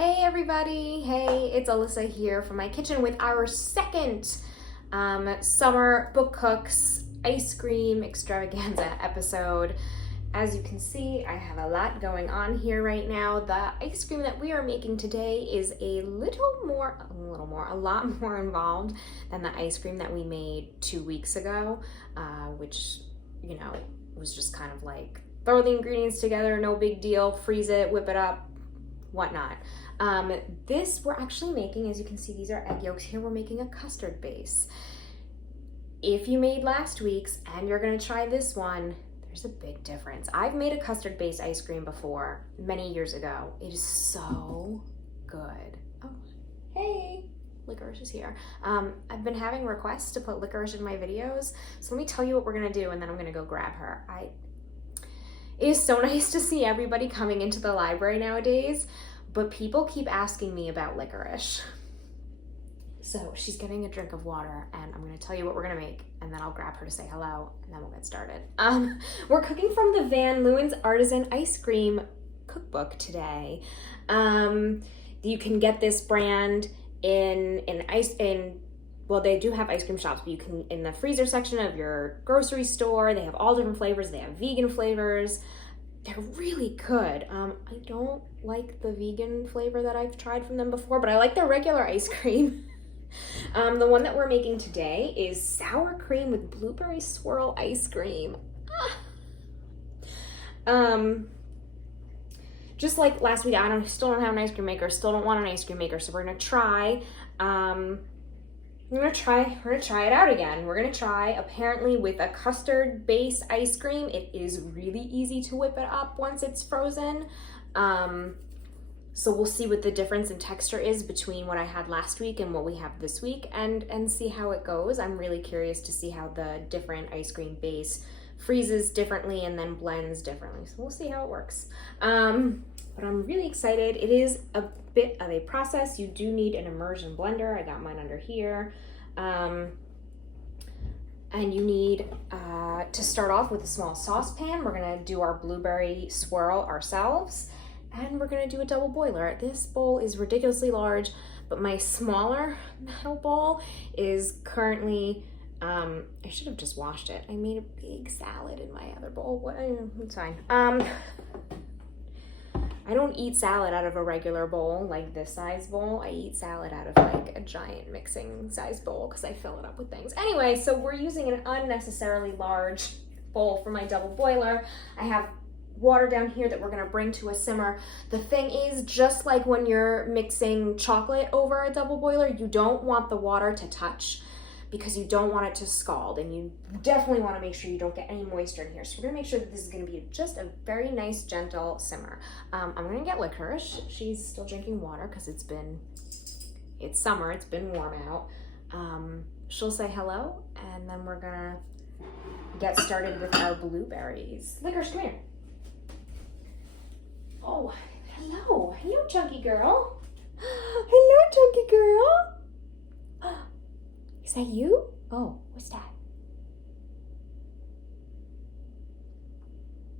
Hey everybody, hey, it's Alyssa here from my kitchen with our second summer Book Cooks ice cream extravaganza episode. As you can see, I have a lot going on here right now. The ice cream that we are making today is a lot more involved than the ice cream that we made 2 weeks ago, which, you know, was just kind of like throw the ingredients together, no big deal, freeze it, whip it up, whatnot. This we're actually making, as you can see, these are egg yolks here, we're making a custard base. If you made last week's and you're gonna try this one, there's a big difference. I've made a custard based ice cream before, many years ago. It is so good. Oh, hey, Licorice is here. I've been having requests to put Licorice in my videos, so let me tell you what we're gonna do and then I'm gonna go grab her. It is so nice to see everybody coming into the library nowadays, but people keep asking me about Licorice. So she's getting a drink of water and I'm gonna tell you what we're gonna make and then I'll grab her to say hello and then we'll get started. We're cooking from the Leeuwen Artisan Ice Cream cookbook today. You can get this brand well, they do have ice cream shops, but you can, in the freezer section of your grocery store, they have all different flavors. They have vegan flavors. They're really good. I don't like the vegan flavor that I've tried from them before, but I like their regular ice cream. The one that we're making today is sour cream with blueberry swirl ice cream. Just like last week, still don't have an ice cream maker, still don't want an ice cream maker, so we're gonna try. We're gonna try it out again. We're gonna try, apparently, with a custard based ice cream. It is really easy to whip it up once it's frozen. So we'll see what the difference in texture is between what I had last week and what we have this week and see how it goes. I'm really curious to see how the different ice cream base freezes differently and then blends differently. So we'll see how it works. But I'm really excited. It is a bit of a process. You do need an immersion blender. I got mine under here. And you need to start off with a small saucepan. We're gonna do our blueberry swirl ourselves, and we're gonna do a double boiler. This bowl is ridiculously large, but my smaller metal bowl is currently, I should have just washed it. I made a big salad in my other bowl. It's fine. I don't eat salad out of a regular bowl, like this size bowl. I eat salad out of like a giant mixing size bowl because I fill it up with things. Anyway, so we're using an unnecessarily large bowl for my double boiler. I have water down here that we're gonna bring to a simmer. The thing is, just like when you're mixing chocolate over a double boiler, you don't want the water to touch because you don't want it to scald, and you definitely want to make sure you don't get any moisture in here. So we're gonna make sure that this is gonna be just a very nice, gentle simmer. I'm gonna get Licorice. She's still drinking water because it's summer, it's been warm out. She'll say hello, and then we're gonna get started with our blueberries. Licorice, come here. Oh, hello. Hello, chunky girl. Hello, chunky girl. Is that you? Oh, what's that?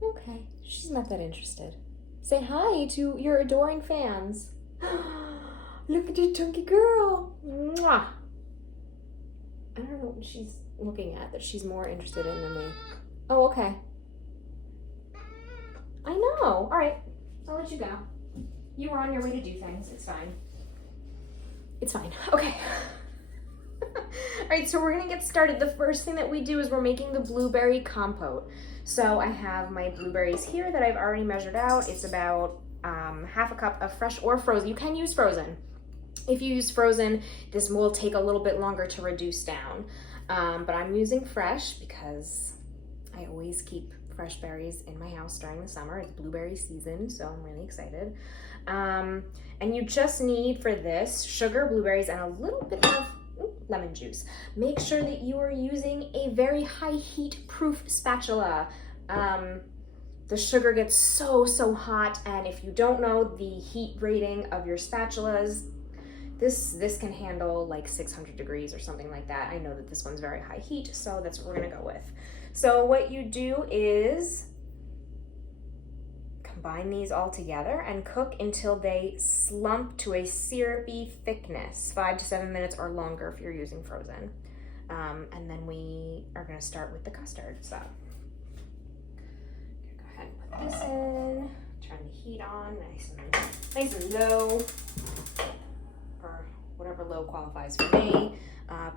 Okay, she's not that interested. Say hi to your adoring fans. Look at your chunky girl. Mwah. I don't know what she's looking at that she's more interested in than me. Oh, okay. I know. All right, I'll let you go. You were on your way to do things. It's fine. It's fine. Okay. All right, so we're gonna get started. The first thing that we do is we're making the blueberry compote. So I have my blueberries here that I've already measured out. It's about half a cup of fresh or frozen. You can use frozen. If you use frozen, this will take a little bit longer to reduce down. But I'm using fresh because I always keep fresh berries in my house during the summer. It's blueberry season, so I'm really excited. And you just need for this sugar, blueberries, and a little bit of lemon juice. Make sure that you are using a very high heat proof spatula. The sugar gets so hot, and if you don't know the heat rating of your spatulas, this can handle like 600 degrees or something like that. I know that this one's very high heat, so that's what we're gonna go with. So what you do is combine these all together and cook until they slump to a syrupy thickness, 5 to 7 minutes or longer if you're using frozen. And then we are gonna start with the custard. So go ahead and put this in, turn the heat on, nice and low, or whatever low qualifies for me.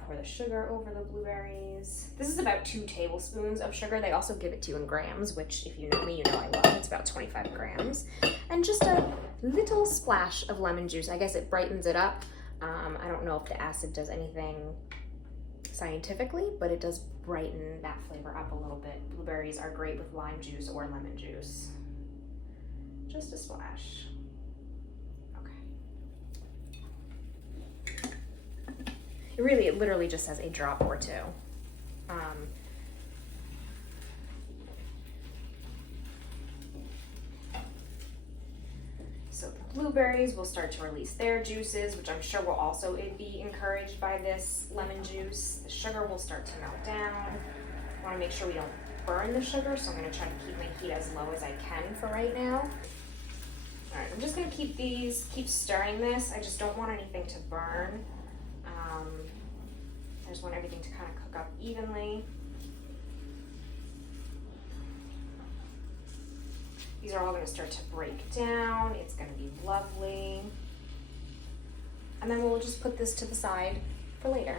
Pour the sugar over the blueberries. This is about 2 tablespoons of sugar. They also give it to you in grams, which if you know me, you know I love. It's about 25 grams. And just a little splash of lemon juice. I guess it brightens it up. I don't know if the acid does anything scientifically, but it does brighten that flavor up a little bit. Blueberries are great with lime juice or lemon juice. Just a splash. It literally just says a drop or 2. So the blueberries will start to release their juices, which I'm sure will also be encouraged by this lemon juice. The sugar will start to melt down. I want to make sure we don't burn the sugar, so I'm going to try to keep my heat as low as I can for right now. All right, I'm just going to keep stirring this. I just don't want anything to burn. I just want everything to kind of cook up evenly. These are all going to start to break down. It's going to be lovely. And then we'll just put this to the side for later.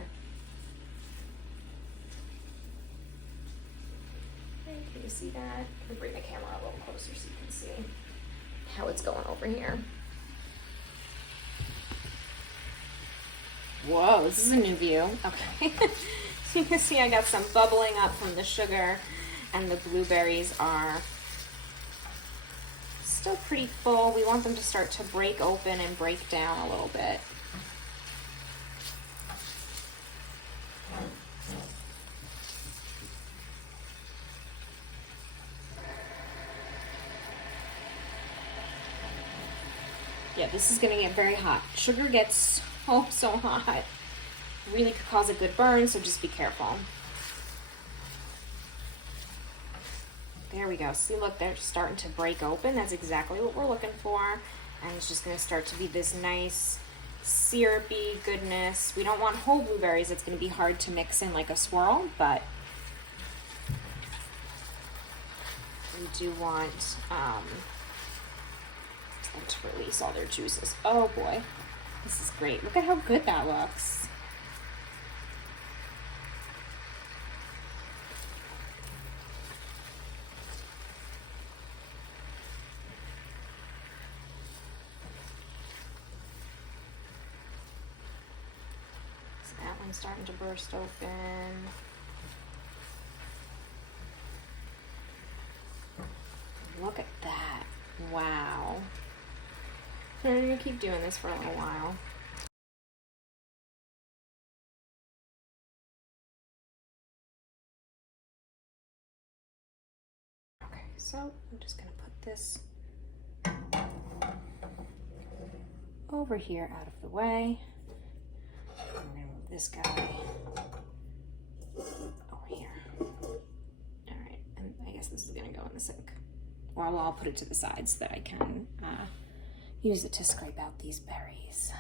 Okay, can you see that? Let me bring the camera a little closer so you can see how it's going over here. Whoa, this is a new view. Okay. So you can see I got some bubbling up from the sugar, and the blueberries are still pretty full. We want them to start to break open and break down a little bit. Yeah, this is gonna get very hot. Sugar gets so hot. Really could cause a good burn, so just be careful. There we go. See, look, they're starting to break open. That's exactly what we're looking for. And it's just gonna start to be this nice syrupy goodness. We don't want whole blueberries. It's gonna be hard to mix in like a swirl, but we do want them to release all their juices. Oh boy. This is great. Look at how good that looks. So that one's starting to burst open. Look at that. Wow. I'm gonna keep doing this for a little while. Okay, so I'm just gonna put this over here out of the way. I'm gonna move this guy over here. All right, and I guess this is gonna go in the sink. Or I'll put it to the side so that I can use it to scrape out these berries.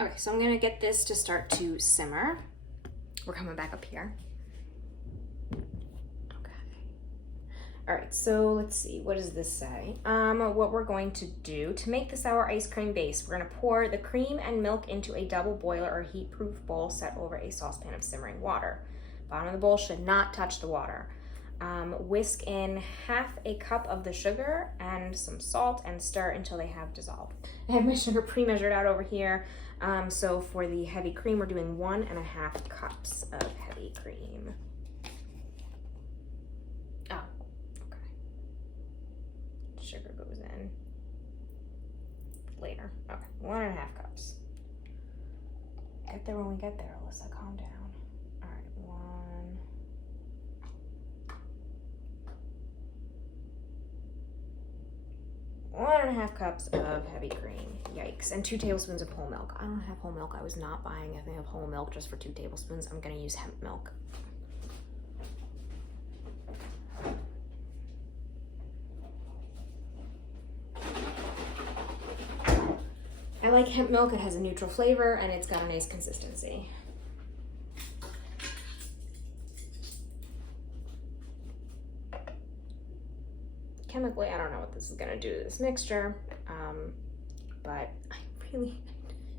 Okay, so I'm gonna get this to start to simmer. We're coming back up here. Okay. All right, so let's see, what does this say? What we're going to do to make the sour ice cream base, we're gonna pour the cream and milk into a double boiler or heat-proof bowl set over a saucepan of simmering water. Bottom of the bowl should not touch the water. Whisk in 1/2 cup of the sugar and some salt and stir until they have dissolved. I have my sugar pre-measured out over here. So for the heavy cream, we're doing 1.5 cups of heavy cream. Oh, okay. Sugar goes in later. Okay, 1.5 cups. Get there when we get there, Alyssa, calm down. 1.5 cups of heavy cream. Yikes. And 2 tablespoons of whole milk. I don't have whole milk. I was not buying a thing of whole milk just for 2 tablespoons. I'm going to use hemp milk. like hemp milk. It has a neutral flavor and it's got a nice consistency. Chemically, I don't know what this is gonna do to this mixture, but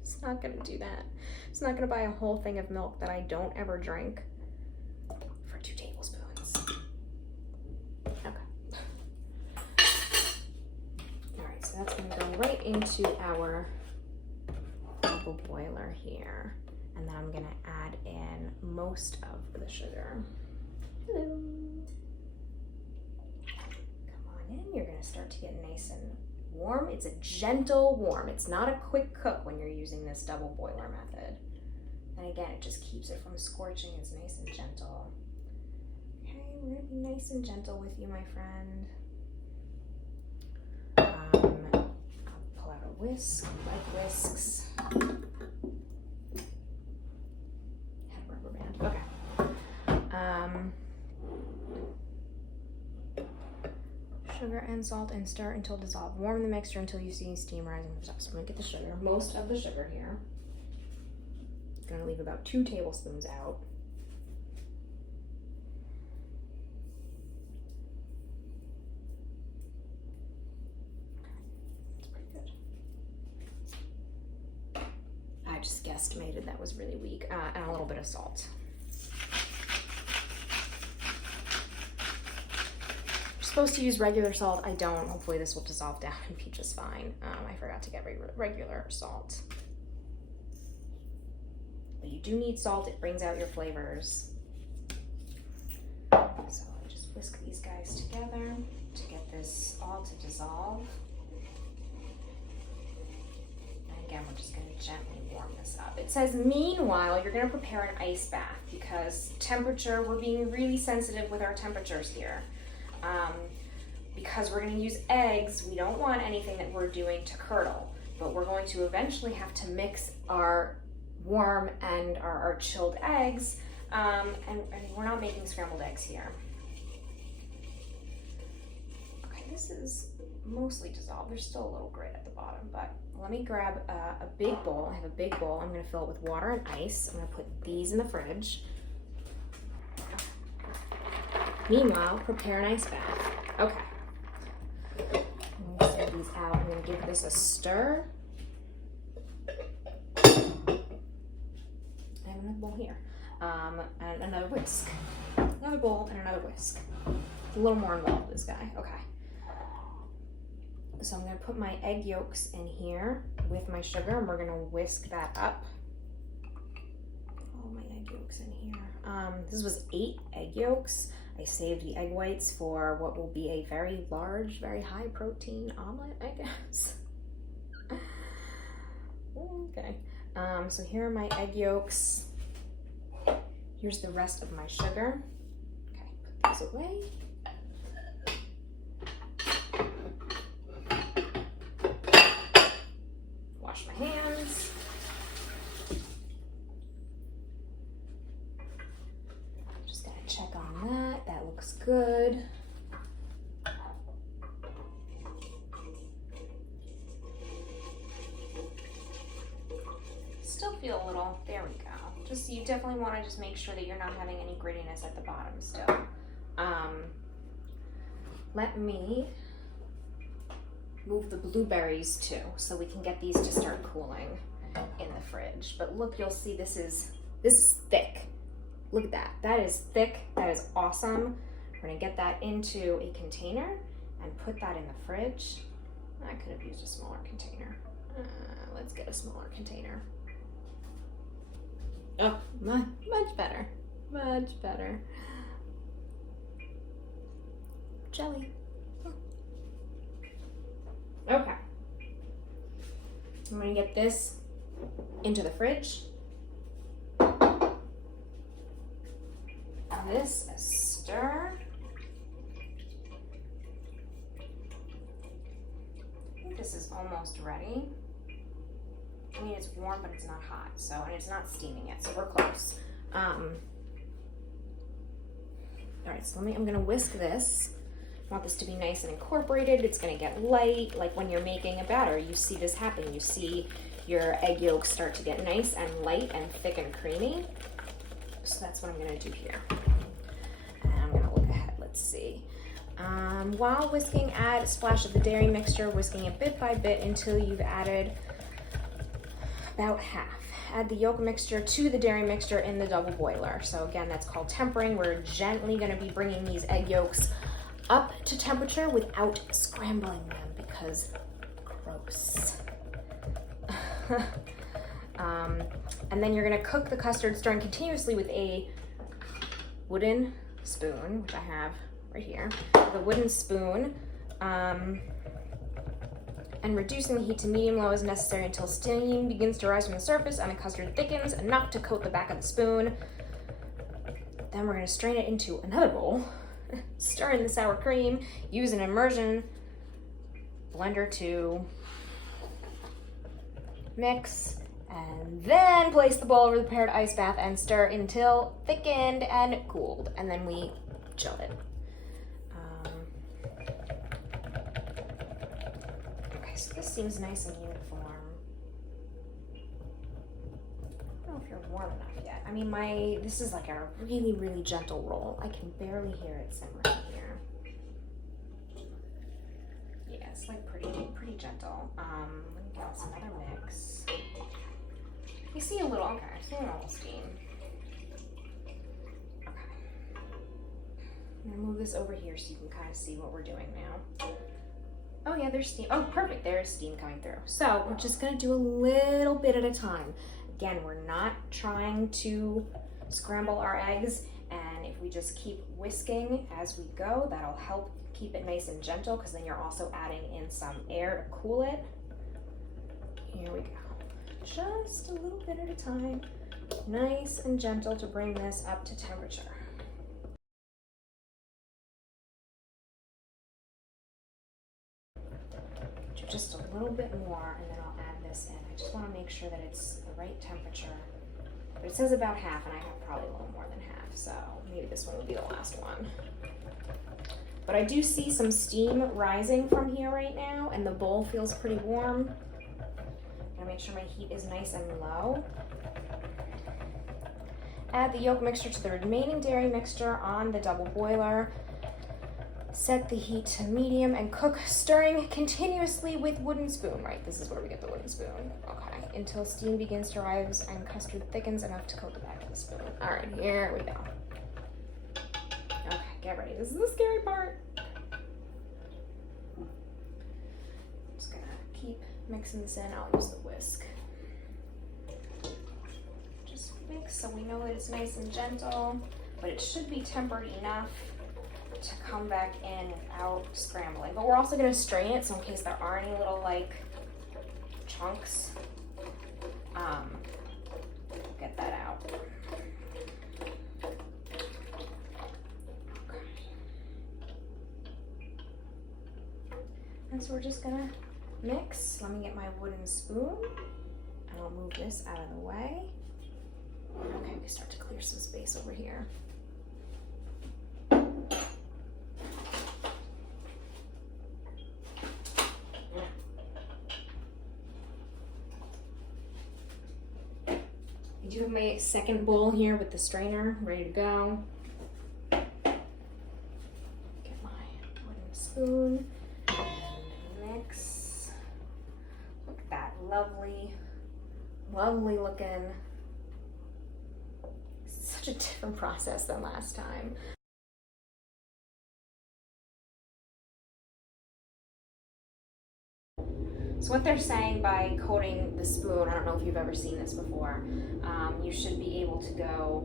it's not gonna do that. It's not gonna buy a whole thing of milk that I don't ever drink for 2 tablespoons. Okay. All right, so that's gonna go right into our double boiler here. And then I'm gonna add in most of the sugar. Hello. You're gonna start to get nice and warm. It's a gentle warm. It's not a quick cook when you're using this double boiler method. And again, it just keeps it from scorching. It's nice and gentle. Okay, we're gonna be nice and gentle with you, my friend. I'll pull out a whisk, like whisks. Had a rubber band. Okay. Sugar and salt and stir until dissolved. Warm the mixture until you see steam rising from the top. So I'm gonna get the sugar, most of the sugar here. I'm gonna leave about 2 tablespoons out. That's pretty good. I just guesstimated that was really weak, and a little bit of salt. Supposed to use regular salt. I don't. Hopefully this will dissolve down and be just fine. I forgot to get regular salt. But you do need salt. It brings out your flavors. So I'll just whisk these guys together to get this all to dissolve. And again, we're just going to gently warm this up. It says, meanwhile, you're going to prepare an ice bath because temperature, we're being really sensitive with our temperatures here. Because we're going to use eggs, we don't want anything that we're doing to curdle, but we're going to eventually have to mix our warm and our chilled eggs, and we're not making scrambled eggs here. Okay, this is mostly dissolved. There's still a little grit at the bottom, but let me grab a big bowl. I have a big bowl. I'm going to fill it with water and ice. I'm going to put these in the fridge. Meanwhile, prepare an ice bath. Okay. I'm going to set these out. I'm going to give this a stir. I have another bowl here. And another whisk. Another bowl and another whisk. A little more involved, this guy. Okay. So I'm going to put my egg yolks in here with my sugar, and we're going to whisk that up. All my egg yolks in here. This was 8 egg yolks. I saved the egg whites for what will be a very large, very high protein omelet, I guess. Okay. So here are my egg yolks. Here's the rest of my sugar. Okay, put these away. Wash my hands. Just gotta check on that. That looks good. Still feel a little, there we go. Just, you definitely want to just make sure that you're not having any grittiness at the bottom still. Let me move the blueberries too, so we can get these to start cooling in the fridge. But look, you'll see this is thick. Look at that. That is thick. That is awesome. We're gonna get that into a container and put that in the fridge. I could have used a smaller container. Let's get a smaller container. Oh, much better. Much better. Jelly. Okay. I'm gonna get this into the fridge. This a stir. I think this is almost ready. I mean, it's warm, but it's not hot, so, and it's not steaming yet, so we're close. All right, so I'm gonna whisk this Want this to be nice and incorporated. It's gonna get light. Like when you're making a batter, you see this happen. You see your egg yolks start to get nice and light and thick and creamy. So that's what I'm gonna do here. And I'm gonna look ahead, let's see. While whisking, add a splash of the dairy mixture, whisking it bit by bit until you've added about half. Add the yolk mixture to the dairy mixture in the double boiler. So again, that's called tempering. We're gently gonna be bringing these egg yolks up to temperature without scrambling them because gross. And then you're gonna cook the custard, stirring continuously with a wooden spoon, which I have right here, the wooden spoon, and reducing the heat to medium-low as necessary until steam begins to rise from the surface and the custard thickens enough to coat the back of the spoon. Then we're gonna strain it into another bowl, stir in the sour cream, use an immersion blender to mix, and then place the bowl over the prepared ice bath and stir until thickened and cooled, and then we chill it. Okay, so this seems nice and uniform. I don't know if you're warm enough yet. I mean, this is like a really, really gentle roll. I can barely hear it simmering here. Yeah, it's like pretty gentle. Let me get some other mix. You see a little, okay, I see a little steam. Okay. I'm gonna move this over here so you can kind of see what we're doing now. Oh yeah, there's steam. Oh, perfect, there's steam coming through. So we're just gonna do a little bit at a time. Again, we're not trying to scramble our eggs, and if we just keep whisking as we go, that'll help keep it nice and gentle, because then you're also adding in some air to cool it. Here we go. Just a little bit at a time, nice and gentle to bring this up to temperature. Do just a little bit more, and then I'll add this in. I just want to make sure that it's the right temperature. But it says about half, and I have probably a little more than half, so maybe this one will be the last one. But I do see some steam rising from here right now, and the bowl feels pretty warm. Make sure my heat is nice and low. Add the yolk mixture to the remaining dairy mixture on the double boiler. Set the heat to medium and cook, stirring continuously with wooden spoon. Right, this is where we get the wooden spoon. Okay, until steam begins to rise and custard thickens enough to coat the back of the spoon. All right, here we go. Okay, get ready. This is the scary part. Just gonna keep mixing this in. I'll use the whisk. Just mix so we know that it's nice and gentle, but it should be tempered enough to come back in without scrambling. But we're also going to strain it, so in case there are any little like chunks, get that out. Okay. And so we're just gonna mix. Let me get my wooden spoon, and I'll move this out of the way. Okay, we start to clear some space over here. I do have my second bowl here with the strainer ready to go. Get my wooden spoon and mix. Look at that lovely, lovely looking. Such a different process than last time. So what they're saying by coating the spoon, I don't know if you've ever seen this before, you should be able to go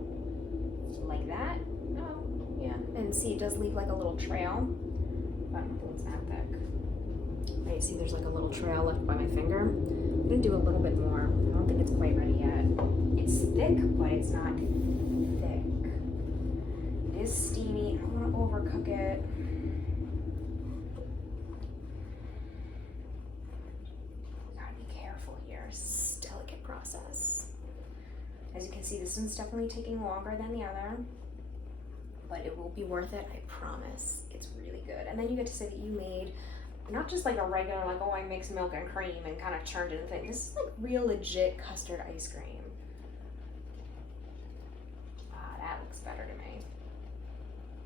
like that. Oh, yeah, and see it does leave like a little trail, but it's not thick. Right, see there's like a little trail left by my finger. I'm gonna do a little bit more. I don't think it's quite ready yet. It's thick, but it's not thick. It is steamy. I don't want to overcook it. Delicate process. As you can see, this one's definitely taking longer than the other. but it will be worth it, I promise. It's really good. And then you get to say that you made not just like a regular, like, oh, I mixed milk and cream and kind of churned it and thing. This is like real legit custard ice cream. Ah, that looks better to me.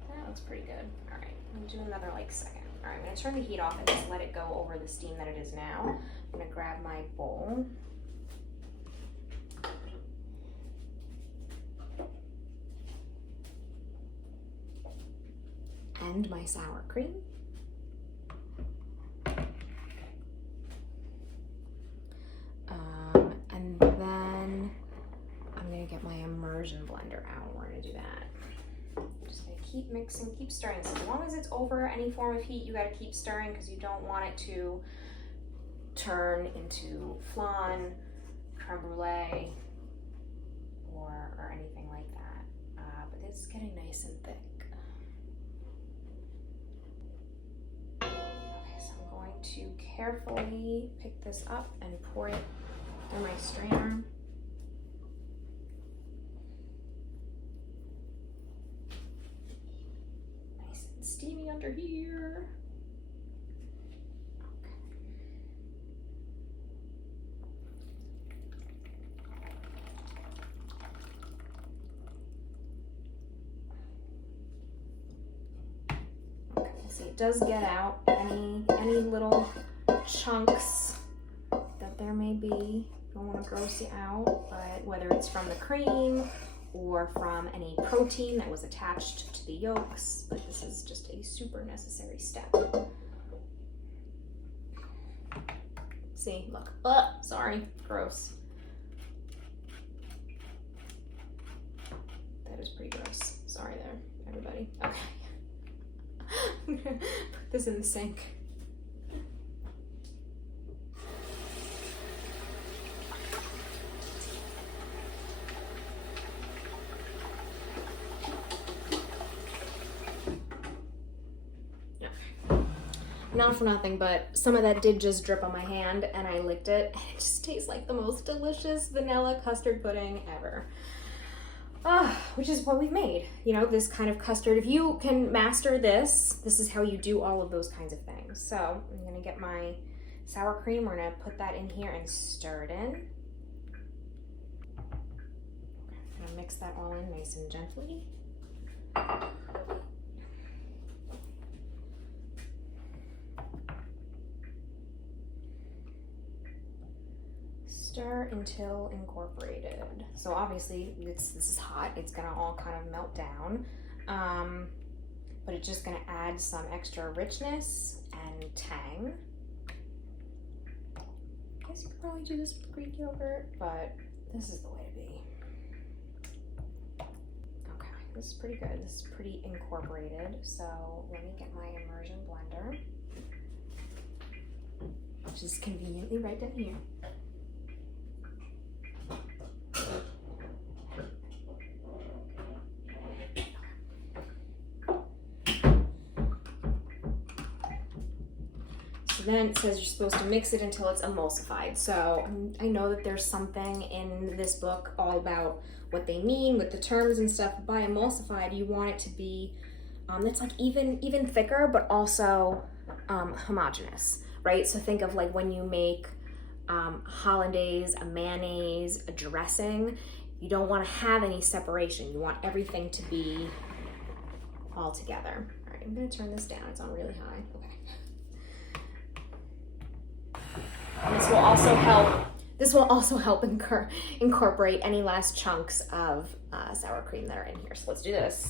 That looks pretty good. All right, I'm gonna do another like second. All right, I'm gonna turn the heat off and just let it go over the steam that it is now. I'm gonna grab my bowl. And my sour cream. And then I'm gonna get my immersion blender out. We're gonna do that. Just gonna keep mixing, keep stirring. So as long as it's over any form of heat, you gotta keep stirring because you don't want it to turn into flan, creme brulee, or anything like that. But it's getting nice and thick. Okay, so I'm going to carefully pick this up and pour it through my strainer. Nice and steamy under here. Okay, see, it does get out any little chunks that there may be. Don't want to gross you out, but whether it's from the cream or from any protein that was attached to the yolks, but this is just a super necessary step. See, look, sorry, gross. That is pretty gross. Sorry there, everybody. Okay. I'm gonna put this in the sink. Not for nothing, but some of that did just drip on my hand and I licked it and it just tastes like the most delicious vanilla custard pudding ever. Which is what we've made, you know, this kind of custard. If you can master this, this is how you do all of those kinds of things. So I'm gonna get my sour cream. We're gonna put that in here and stir it in. I'm gonna mix that all in nice and gently. Stir until incorporated. So obviously this is hot, it's gonna all kind of melt down, but it's just gonna add some extra richness and tang. I guess you could probably do this with Greek yogurt, but this is the way to be. Okay, this is pretty good. This is pretty incorporated. So let me get my immersion blender, which is conveniently right down here. Then it says you're supposed to mix it until it's emulsified. So I know that there's something in this book all about what they mean with the terms and stuff. By emulsified, you want it to be that's like even thicker, but also homogeneous, right? So think of like when you make hollandaise, a mayonnaise, a dressing. You don't want to have any separation. You want everything to be all together. All right, I'm gonna turn this down. It's on really high. Okay. And this will also help incorporate any last chunks of sour cream that are in here. So let's do this.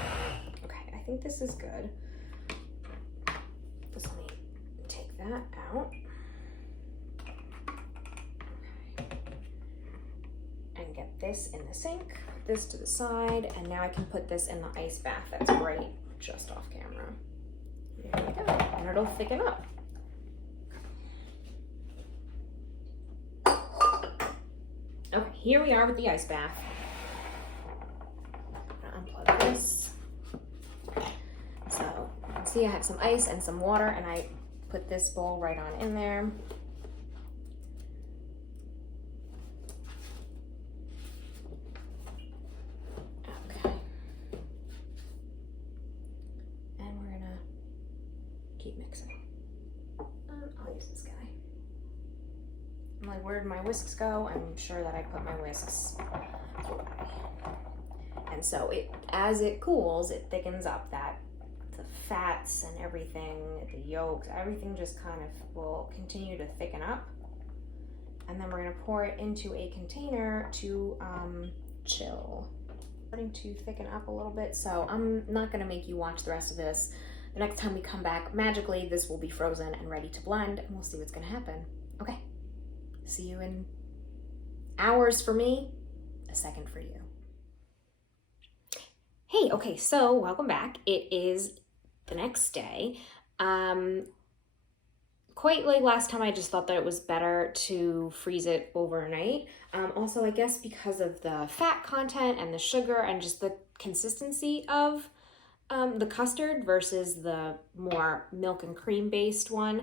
Okay, I think this is good. Just let me take that out. Okay. And get this in the sink, put this to the side, and now I can put this in the ice bath that's right just off camera. There we go, and it'll thicken up. Okay, here we are with the ice bath. I'm gonna unplug this. So you can see I have some ice and some water, and I put this bowl right on in there. keep mixing. I'll use this guy. I'm like, where did my whisks go? I'm sure that I put my whisks away. And so as it cools, it thickens up. That the fats and everything, the yolks, everything just kind of will continue to thicken up. And then we're gonna pour it into a container to chill. Starting to thicken up a little bit, so I'm not gonna make you watch the rest of this. The next time we come back, magically, this will be frozen and ready to blend, and we'll see what's gonna happen. Okay, see you in hours for me, a second for you. Hey, okay, so welcome back. It is the next day. Quite like last time, I just thought that it was better to freeze it overnight. Also, I guess because of the fat content and the sugar and just the consistency of the custard versus the more milk and cream based one,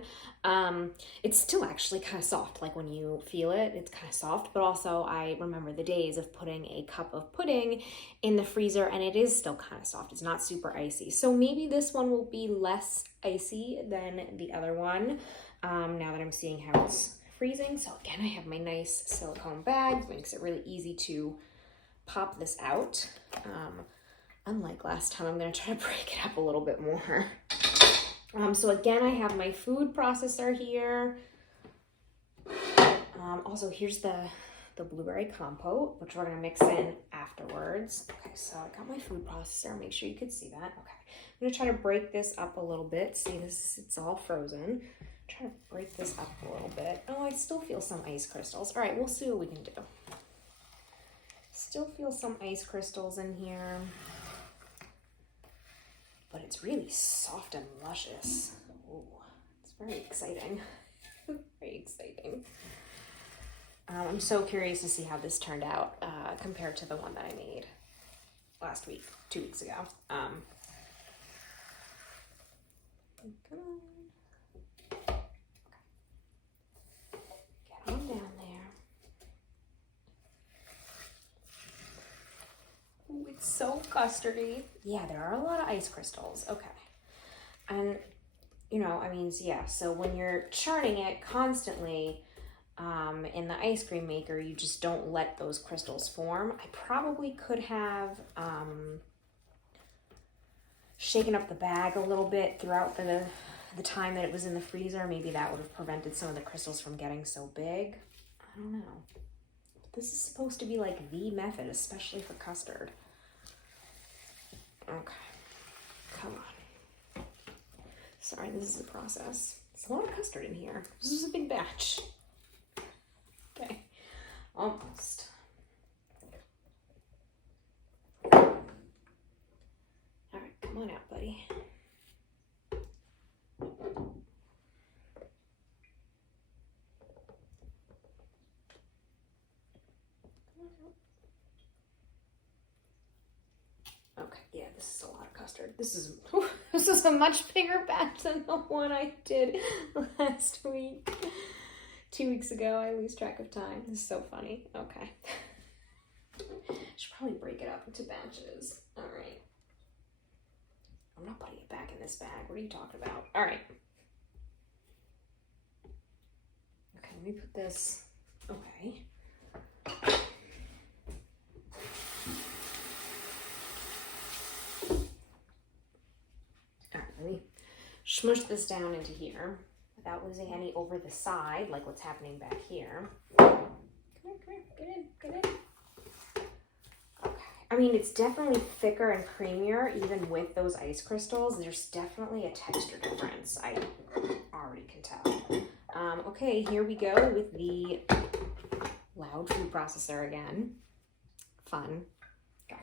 it's still actually kind of soft. Like when you feel it, it's kind of soft, but also I remember the days of putting a cup of pudding in the freezer and it is still kind of soft. It's not super icy. So maybe this one will be less icy than the other one, now that I'm seeing how it's freezing. So again, I have my nice silicone bag, makes it really easy to pop this out. Unlike last time, I'm gonna try to break it up a little bit more. So again, I have my food processor here. Also, here's the blueberry compote, which we're gonna mix in afterwards. Okay, so I got my food processor. Make sure you could see that. Okay, I'm gonna try to break this up a little bit. See, it's all frozen. Try to break this up a little bit. Oh, I still feel some ice crystals. All right, we'll see what we can do. Still feel some ice crystals in here. But it's really soft and luscious. Ooh, it's very exciting. Very exciting. I'm so curious to see how this turned out compared to the one that I made last week, 2 weeks ago. Come on. Get on down there. Ooh, it's so custardy. Yeah, there are a lot of ice crystals. Okay. And, you know, I mean, yeah, so when you're churning it constantly in the ice cream maker, you just don't let those crystals form. I probably could have shaken up the bag a little bit throughout the time that it was in the freezer. Maybe that would have prevented some of the crystals from getting so big. I don't know. This is supposed to be like the method, especially for custard. Okay, come on. Sorry, this is the process. There's a lot of custard in here. This is a big batch. Okay, almost. All right, come on out, buddy. Okay, yeah, this is a lot of custard. This is a much bigger batch than the one I did last week. 2 weeks ago. I lose track of time. This is so funny. Okay. Should probably break it up into batches. All right. I'm not putting it back in this bag. What are you talking about? All right. Okay, let me put this. Okay. Let me smush this down into here without losing any over the side, like what's happening back here. Come here, get in. Okay. I mean, it's definitely thicker and creamier, even with those ice crystals. There's definitely a texture difference. I already can tell. Okay, here we go with the loud food processor again. Fun. Okay.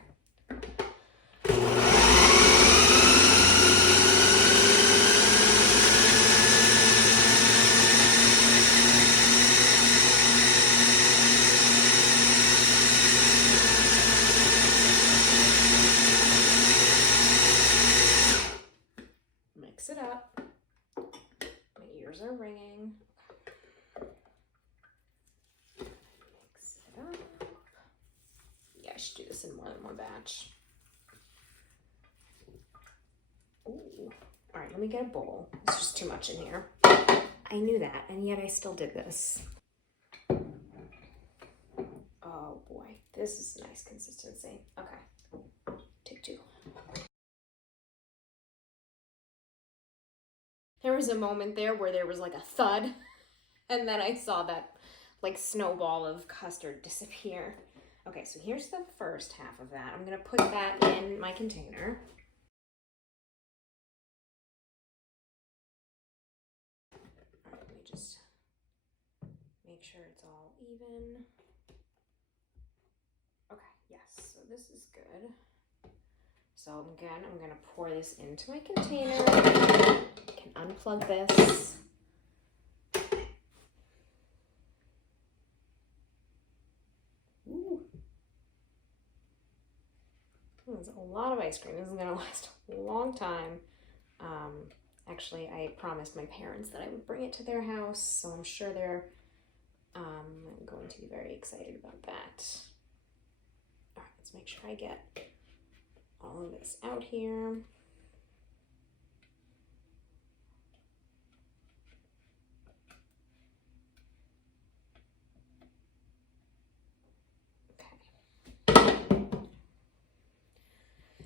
Mix it up. My ears are ringing. Mix it up. Yeah, I should do this in more than one batch. Ooh. All right, right, let me get a bowl. There's just too much in here. I knew that, and yet I still did this. Oh boy, this is nice consistency. Okay, take 2. There was a moment there where there was like a thud, and then I saw that like snowball of custard disappear. Okay, so here's the first half of that. I'm gonna put that in my container. All right, let me just make sure it's all even. Okay, yes, so this is good. So again, I'm gonna pour this into my container. I can unplug this. Ooh. There's a lot of ice cream. This is gonna last a long time. Actually, I promised my parents that I would bring it to their house, so I'm sure they're going to be very excited about that. All right, let's make sure I get all of this out here.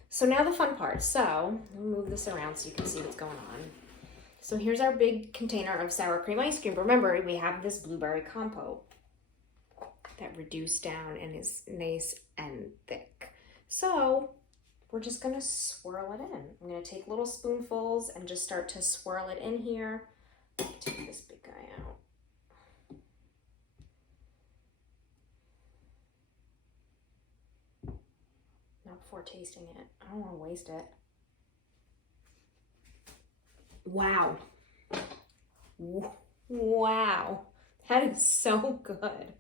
So now the fun part. So let me move this around so you can see what's going on. So here's our big container of sour cream ice cream. Remember, we have this blueberry compote that reduced down and is nice and thick. So we're just gonna swirl it in. I'm gonna take little spoonfuls and just start to swirl it in here. Take this big guy out. Not before tasting it. I don't want to waste it. Wow. Wow. That is so good.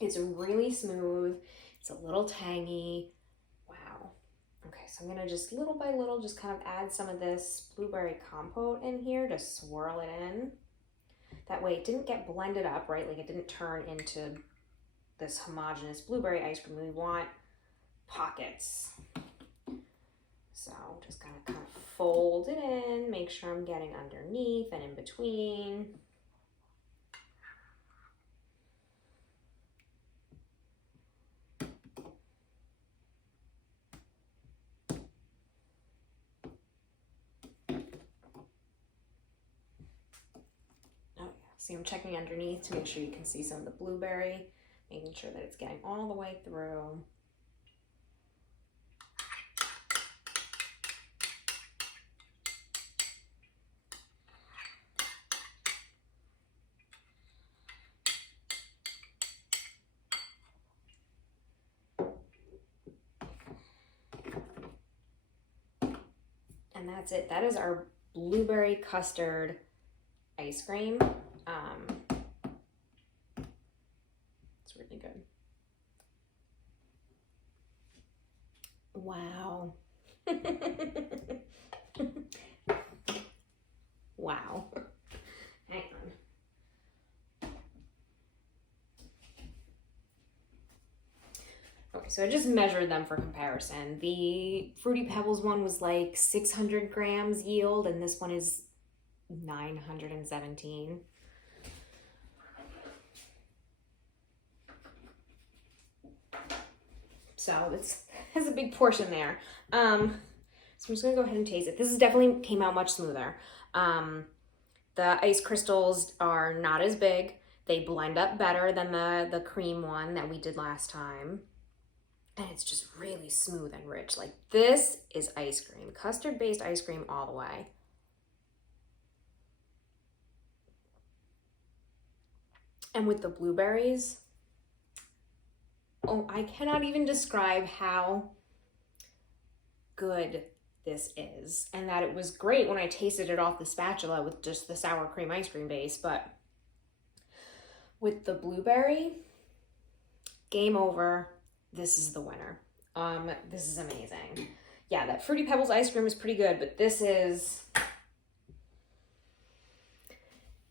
It's really smooth. It's a little tangy. Wow. Okay, so I'm going to just little by little just kind of add some of this blueberry compote in here to swirl it in. That way it didn't get blended up, right? Like it didn't turn into this homogeneous blueberry ice cream. We want pockets. So just kind of fold it in, make sure I'm getting underneath and in between. Oh yeah, see, I'm checking underneath to make sure you can see some of the blueberry, making sure that it's getting all the way through. And that's it. That is our blueberry custard ice cream. It's really good. Wow. Wow. Hang on. Okay, so I just measured them for comparison. The Fruity Pebbles one was like 600 grams yield, and this one is 917. So it's has a big portion there. So I'm just gonna go ahead and taste it. This is definitely came out much smoother. The ice crystals are not as big. They blend up better than the cream one that we did last time. And it's just really smooth and rich. Like, this is ice cream, custard-based ice cream all the way. And with the blueberries, oh, I cannot even describe how good this is. And that it was great when I tasted it off the spatula with just the sour cream ice cream base, but with the blueberry, game over. This is the winner. This is amazing. Yeah, that Fruity Pebbles ice cream is pretty good, but this is,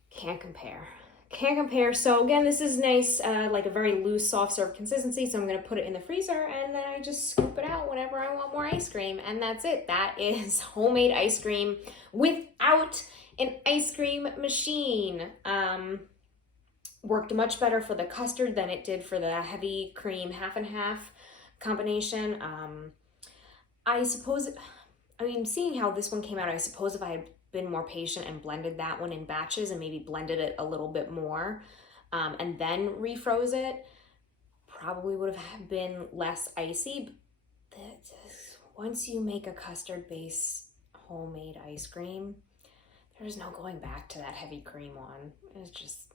can't compare. can't compare. So again, this is nice, like a very loose, soft serve consistency. So I'm going to put it in the freezer and then I just scoop it out whenever I want more ice cream. And that's it. That is homemade ice cream without an ice cream machine. Worked much better for the custard than it did for the heavy cream half and half combination. I suppose, I mean, seeing how this one came out, I suppose if I had been more patient and blended that one in batches and maybe blended it a little bit more and then refroze it, probably would have been less icy. But once you make a custard based homemade ice cream, there's no going back to that heavy cream one. It's just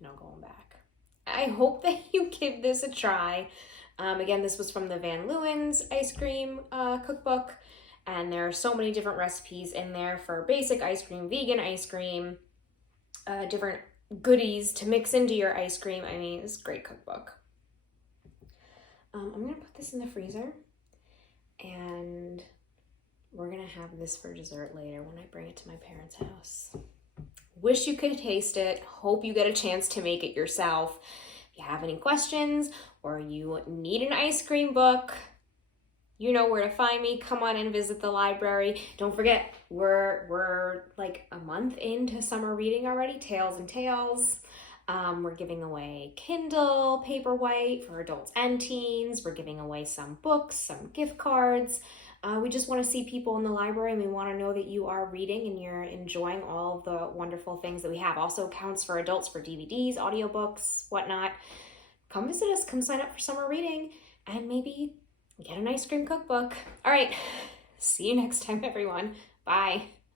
no going back. I hope that you give this a try. Again, this was from the Van Leeuwen's ice cream cookbook. And there are so many different recipes in there for basic ice cream, vegan ice cream, different goodies to mix into your ice cream. I mean, it's a great cookbook. I'm gonna put this in the freezer and we're gonna have this for dessert later when I bring it to my parents' house. Wish you could taste it. Hope you get a chance to make it yourself. If you have any questions or you need an ice cream book, you know where to find me. Come on and visit the library. Don't forget, we're like a month into summer reading already, Tales and Tales. We're giving away Kindle Paperwhite for adults and teens. We're giving away some books, some gift cards. We just want to see people in the library and we want to know that you are reading and you're enjoying all of the wonderful things that we have. Also counts for adults for DVDs, audiobooks, whatnot. Come visit us, come sign up for summer reading and maybe get an ice cream cookbook. All right, see you next time, everyone. Bye.